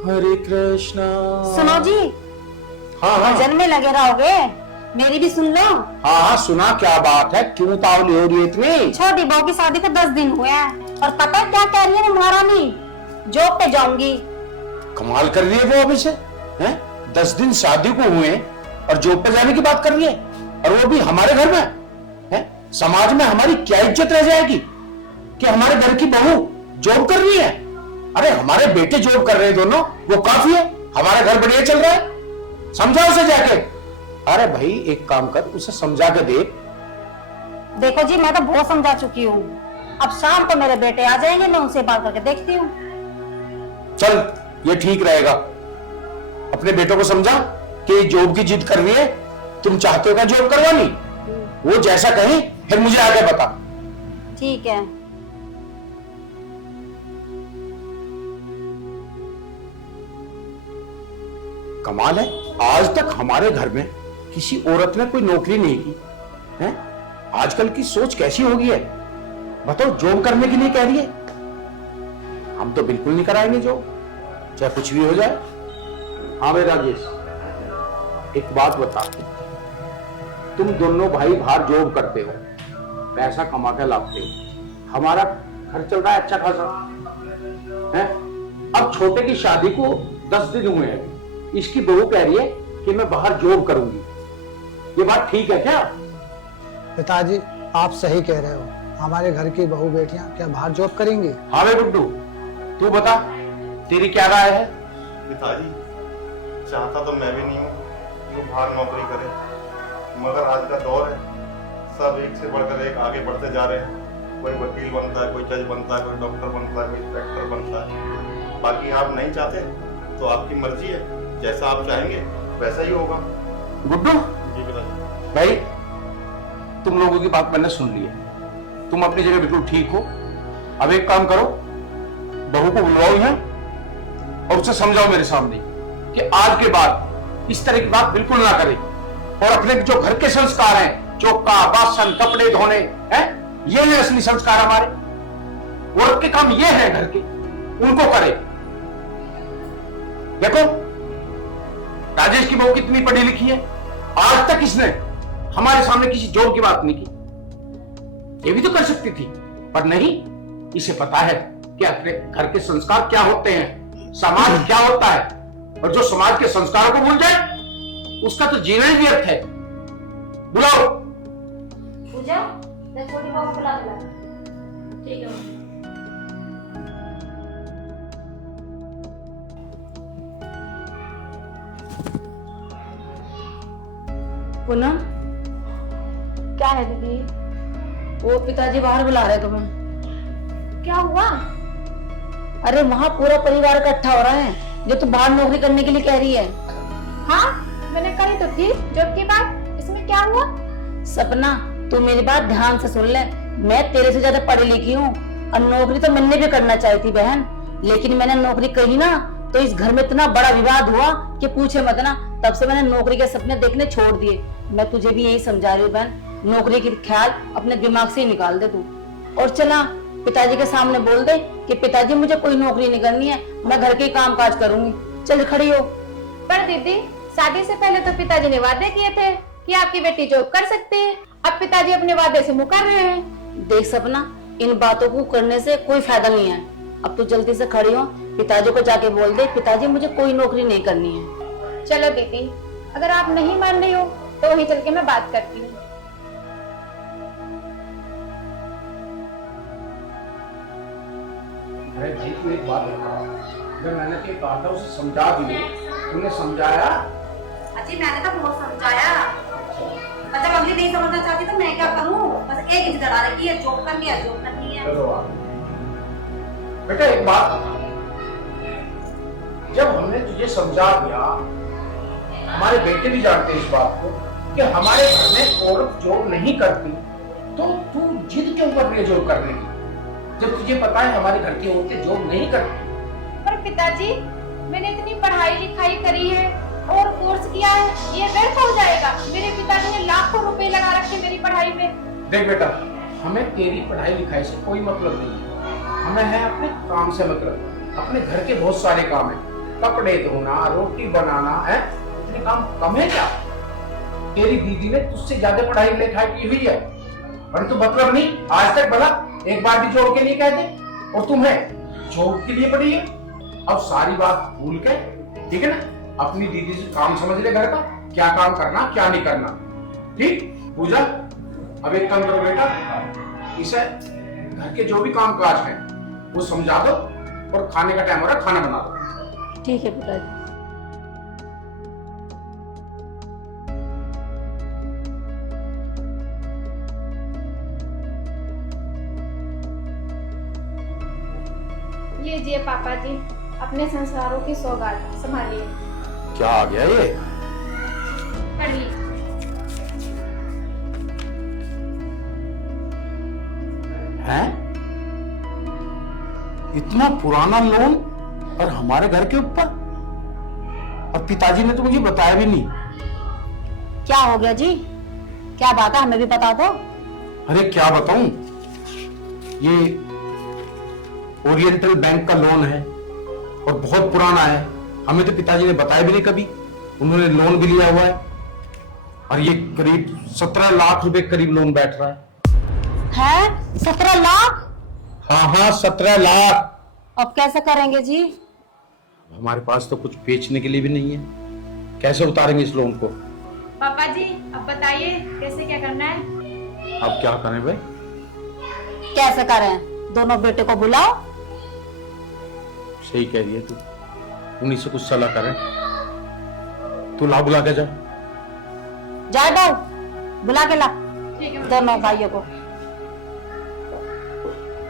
हरे कृष्णा। सुनो जी। हाँ हाँ भजन में लगे रहोगे, मेरी भी सुन लो। हाँ हाँ, सुना। क्या बात है, क्यों तावली हो रही है इतनी? छोटी बहू की शादी को 10 दिन हुए हैं और पता है क्या कह रही है महारानी? जॉब पे जाऊंगी। कमाल कर रही है वो अभी से। हैं? 10 दिन शादी को हुए और जॉब पे जाने की बात कर रही है, और वो भी हमारे घर में। हैं? समाज में हमारी क्या इज्जत रह जाएगी कि हमारे घर की बहू जॉब कर रही है? अरे हमारे बेटे जॉब कर रहे हैं दोनों, वो काफी है। हमारा घर बढ़िया चल रहा है। समझा उसे जाके। अरे भाई एक काम कर, उसे समझा के दे। देखो जी, मैं तो बहुत समझा चुकी हूँ। अब शाम को मेरे बेटे आ जाएंगे, मैं उनसे बात करके देखती हूँ। चल ये ठीक रहेगा। अपने बेटों को समझा कि जॉब की जिद कर रही है, तुम चाहते हो क्या जॉब करवानी? वो जैसा कहे फिर मुझे आगे बता। ठीक है। कमाल है, आज तक हमारे घर में किसी औरत ने कोई नौकरी नहीं की है। आजकल की सोच कैसी हो गई है बताओ? जॉब करने के लिए कह रही है। हम तो बिल्कुल नहीं कराएंगे जॉब, चाहे कुछ भी हो जाए। हाँ भाई राजेश, एक बात बता, तुम दोनों भाई बाहर जॉब करते हो, पैसा कमा के लाते हो, हमारा घर चल रहा है अच्छा खासा है। अब छोटे की शादी को 10 दिन हुए हैं, इसकी बहू कह रही है कि मैं बाहर जॉब करूंगी। ये बात ठीक है क्या? पिताजी आप सही कह रहे हो, हमारे घर की बहू बेटियां क्या बाहर जॉब करेंगी? हाँ भाई गुड्डू, तू बता तेरी क्या राय है? पिताजी चाहता तो मैं भी नहीं हूँ कि वो बाहर नौकरी करे, मगर आज का दौर है, सब एक से बढ़कर एक आगे बढ़ते जा रहे हैं। कोई वकील बनता है, कोई जज बनता है, कोई डॉक्टर बनता है, कोई इंस्पेक्टर बनता है। बाकी आप नहीं चाहते तो आपकी मर्जी है, जैसा आप चाहेंगे वैसा ही होगा। गुड्डू जी पिताजी। भाई, तुम लोगों की बात मैंने सुन ली है, तुम अपनी जगह बिल्कुल ठीक हो। अब एक काम करो, बहू को बुलवाओ यहाँ और उसे समझाओ मेरे सामने कि आज के बाद इस तरह की बात बिल्कुल ना करे, और अपने जो घर के संस्कार हैं, चौका बासन कपड़े धोने हैं, ये है असली संस्कार हमारे। औरत के काम ये है घर के, उनको करे। देखो राजेश की बहू कितनी पढ़ी लिखी है, आज तक इसने हमारे सामने किसी जॉब की बात नहीं की। ये भी तो कर सकती थी, पर नहीं, इसे पता है कि अपने घर के संस्कार क्या होते हैं, समाज क्या होता है, और जो समाज के संस्कारों को भूल जाए उसका तो जीना ही व्यर्थ है। बुलाओ। पूजा, मैं छोटी बहू को बुला दिला। ठीक है। पूनम, क्या है दीदी? वो पिताजी बाहर बुला रहे तुम्हें। क्या हुआ? अरे वहाँ पूरा परिवार इकट्ठा हो रहा है, जो तुम बाहर नौकरी करने के लिए कह रही है। हाँ, मैंने कही तो थी जॉब की बात, इसमें क्या हुआ? सपना, तू मेरी बात ध्यान से सुन ले। मैं तेरे से ज्यादा पढ़ी लिखी हूँ, और नौकरी तो मैंने भी करना चाही थी बहन, लेकिन मैंने नौकरी कही ना तो इस घर में इतना बड़ा विवाद हुआ कि पूछे मत ना। तब से मैंने नौकरी के सपने देखने छोड़ दिए। मैं तुझे भी यही समझा रही हूँ बहन, नौकरी के ख्याल अपने दिमाग से ही निकाल दे तू। और चला पिताजी के सामने बोल दे कि पिताजी मुझे कोई नौकरी नहीं करनी है, मैं घर के काम काज करूंगी। चल खड़ी हो। पर दीदी, शादी से पहले तो पिताजी ने वादे किए थे कि आपकी बेटी जॉब कर सकती है। अब पिताजी अपने वादे से मुकर रहे हैं। देख सपना, इन बातों को करने से कोई फायदा नहीं है। अब तू जल्दी से खड़ी हो, पिताजी को जाके बोल दे पिताजी मुझे कोई नौकरी नहीं करनी है। चलो दीदी, अगर आप नहीं मान रही हो तो वहीं चल के मैं बात करती हूँ। अरे भाई तू एक बात बता, अगर मैंने क्या कहा था उसे समझा दिए, तूने समझाया? अजी मैंने तो बहुत समझाया, मतलब अगली नहीं समझना चाहती तो मैं क्या करूं? बस एक ही जिद अड़ा रखी है, जॉब करनी है, जॉब करनी है। चलो बेटा एक बात, जब हमने तुझे समझा दिया, हमारे बेटे भी जानते हैं इस बात को कि हमारे घर में औरत जॉब नहीं करती, तो तू जिद क्यों कर रही है जॉब करने की, जब तुझे पता है हमारे घर की औरतें जॉब नहीं करती? पर पिताजी, मैंने इतनी पढ़ाई लिखाई करी है और कोर्स किया है, ये व्यर्थ हो जाएगा? मेरे पिताजी ने लाखों रुपए लगा रखे मेरी पढ़ाई में। देख बेटा, हमें तेरी पढ़ाई लिखाई से कोई मतलब नहीं है, हमें है अपने काम से मतलब। अपने घर के बहुत सारे काम हैं, कपड़े धोना, रोटी बनाना है, इतने काम कम है क्या? तेरी दीदी ने तुझसे ज्यादा पढ़ाई लिखाई की हुई है, पर तू मतलब नहीं आज तक भला एक बार भी जॉब के लिए कहते, और तुम्हें जॉब के लिए पड़ी है। अब सारी बात भूल के, ठीक है ना, अपनी दीदी से काम समझ ले घर का, क्या काम करना क्या नहीं करना। ठीक पूजा, अब एक काम करो बेटा, इसे घर के जो भी काम काज है वो समझा दो, और खाने का टाइम हो रहा है, खाना बना दो। ठीक है पिताजी। लीजिए पापा जी, अपने संसारों की सौगात संभालिए। क्या आ गया ये? पढ़िए। हैं? इतना पुराना लोन और हमारे घर के ऊपर, और पिताजी ने तो मुझे बताया भी नहीं। क्या हो गया जी? क्या बात है, हमें भी बता दो। अरे क्या बताऊं, ये ओरिएंटल बैंक का लोन है और बहुत पुराना है, हमें तो पिताजी ने बताया भी नहीं कभी। उन्होंने लोन भी लिया हुआ है, और ये करीब 17 लाख रुपए करीब लोन बैठ रहा है। 17 लाख? हाँ 17 लाख। अब कैसे करेंगे जी? हमारे पास तो कुछ बेचने के लिए भी नहीं है, कैसे उतारेंगे इस लोन को? पापा जी अब बताइए कैसे क्या करना है? अब क्या करें भाई? कैसे करें? दोनों बेटे को बुलाओ। सही कह रही है तू, उन्हीं से कुछ सलाह करें। तू ला, बुला के जा। जाए बाबू, बुला के ला ठीक है। दोनों भाइयों को।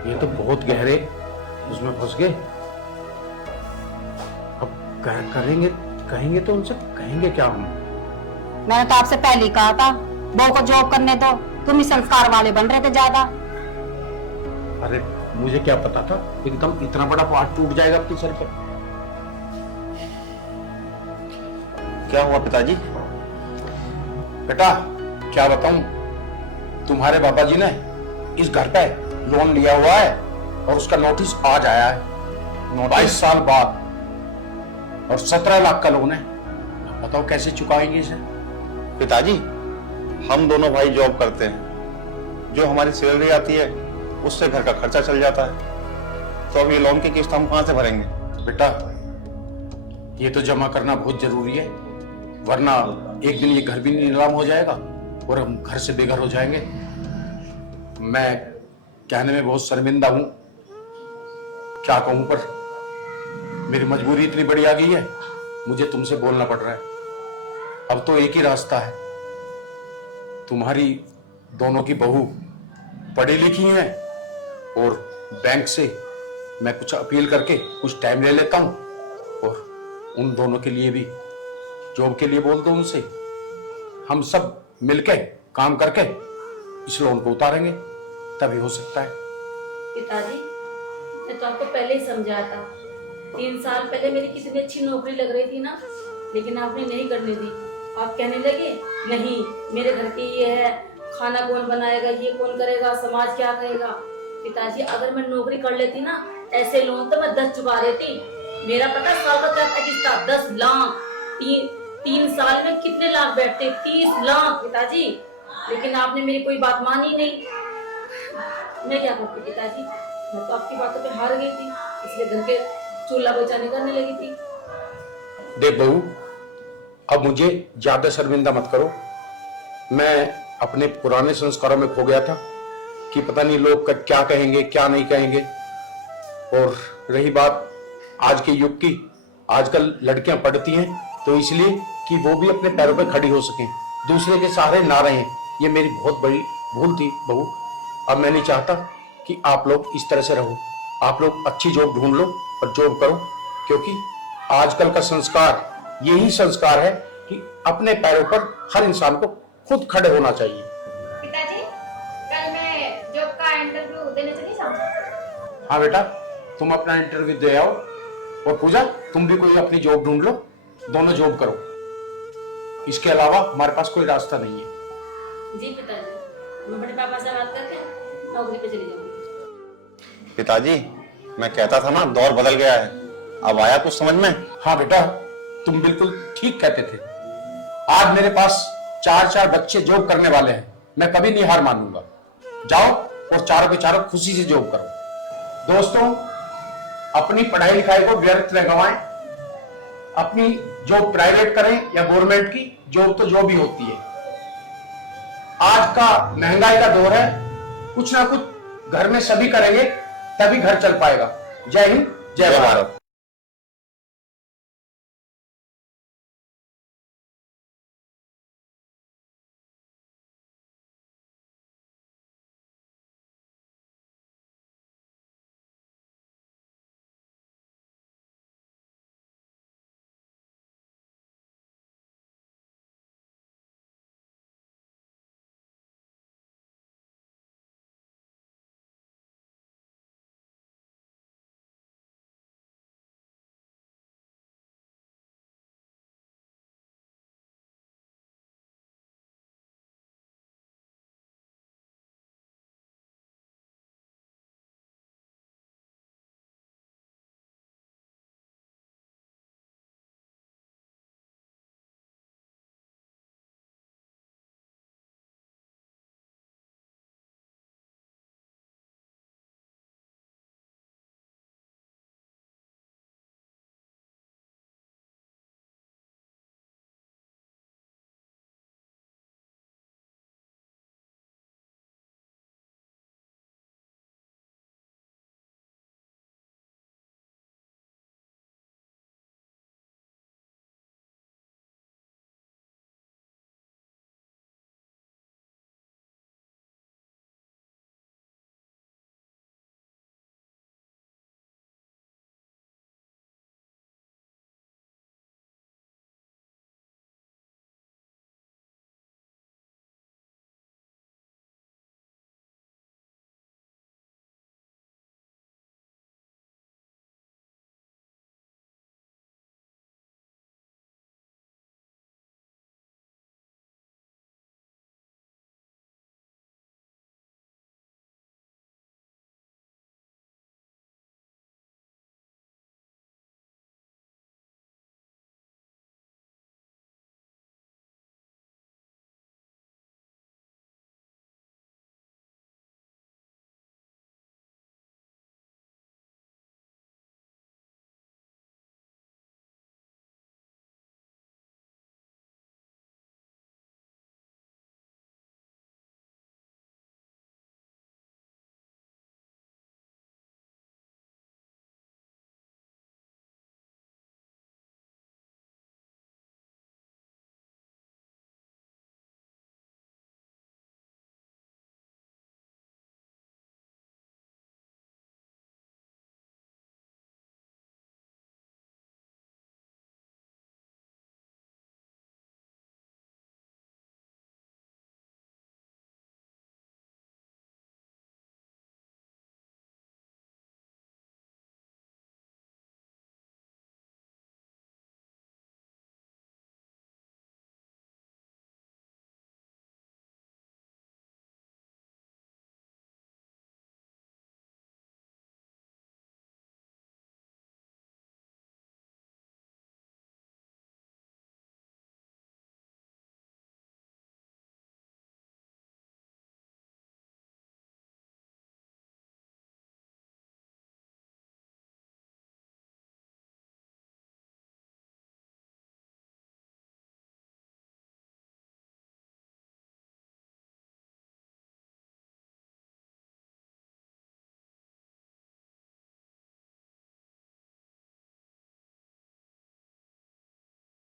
ये तो बहुत गहरे उसमें फंस गए। अब क्या करेंगे? कहेंगे तो उनसे कहेंगे क्या हम? मैंने तो आपसे पहले ही कहा था बहू को जॉब करने दो, तुम ही संस्कार वाले बन रहे थे ज्यादा। अरे मुझे क्या पता था एकदम इतना बड़ा पहाड़ टूट जाएगा अपने सर पे। क्या हुआ पिताजी? बेटा क्या बताऊं, तुम्हारे पापा जी ने इस घर पे लोन लिया हुआ है और उसका नोटिस आज आया है 22 साल बाद, और 17 लाख का लोन है। बताओ कैसे चुकाएंगे इसे? पिताजी हम दोनों भाई जॉब करते हैं, जो हमारी सैलरी आती है उससे घर का खर्चा चल जाता है, तो अब ये लोन की किस्त हम कहां से भरेंगे? बेटा ये तो जमा करना बहुत जरूरी है, वरना एक दिन ये घर भी नीलाम हो जाएगा और हम घर से बेघर हो जाएंगे। मैं कहने में बहुत शर्मिंदा हूं, क्या कहूं, पर मेरी मजबूरी इतनी बड़ी आ गई है, मुझे तुमसे बोलना पड़ रहा है। अब तो एक ही रास्ता है, तुम्हारी दोनों की बहू पढ़ी लिखी हैं, और बैंक से मैं कुछ अपील करके कुछ टाइम ले लेता हूं, और उन दोनों के लिए भी जॉब के लिए बोल दो उनसे। हम सब मिलके काम करके इस लोन को उतारेंगे, तभी हो सकता है। पिताजी मैं तो आपको पहले ही समझाया था, 3 साल पहले मेरी कितनी अच्छी नौकरी लग रही थी ना, लेकिन आपने नहीं करने दी। आप कहने लगे नहीं मेरे घर की ये है, खाना कौन बनाएगा, ये कौन करेगा, समाज क्या कहेगा। पिताजी अगर मैं नौकरी कर लेती ना, ऐसे लोन तो मैं 10 चुका देती। मेरा पता साल का क्या पैकेज था, 10 लाख। 3 साल में कितने लाख बैठते? 30 लाख पिताजी। लेकिन आपने मेरी कोई बात मानी नहीं। मैं क्या करती पिताजी, मैं तो आपकी बातों पे हार गई थी, इसलिए घर के चूल्हा बचाने करने लगी थी। देख बहू, अब मुझे ज्यादा शर्मिंदा मत करो। मैं अपने पुराने संस्कारों में खो गया था कि पता नहीं लोग क्या कहेंगे क्या नहीं कहेंगे। और रही बात आज के युग की, आजकल लड़कियां पढ़ती हैं तो इसलिए कि वो भी अपने पैरों पर खड़ी हो सकें, दूसरे के सहारे ना रहें। ये मेरी बहुत बड़ी भूल थी बहू। अब मैं नहीं चाहता कि आप लोग इस तरह से रहो। आप लोग अच्छी जॉब ढूंढ लो और जॉब करो, क्योंकि आजकल का संस्कार यही संस्कार है कि अपने पैरों पर हर इंसान को खुद खड़े होना चाहिए। पिताजी कल मैं जॉब का इंटरव्यू देने चली जाऊँ? हाँ बेटा, तुम अपना इंटरव्यू दे आओ, और पूजा तुम भी कोई अपनी जॉब ढूंढ लो, दोनों जॉब करो। इसके अलावा हमारे पास कोई रास्ता नहीं है। जी पिताजी, मैं बड़े पापा से बात करके नौकरी पे चली जाऊंगी। पिताजी मैं कहता था ना, दौर बदल गया है, अब आया कुछ समझ में? हाँ बेटा, तुम बिल्कुल ठीक कहते थे। आज मेरे पास 4 बच्चे जॉब करने वाले हैं, मैं कभी नहीं हार मानूंगा। जाओ और चारों के चारों खुशी से जॉब करो। दोस्तों, अपनी पढ़ाई लिखाई को व्यर्थ न गंवाएं। अपनी जॉब प्राइवेट करें या गवर्नमेंट की, जॉब तो जो भी होती है। आज का महंगाई का दौर है, कुछ ना कुछ घर में सभी करेंगे तभी घर चल पाएगा। जय हिंद, जय भारत।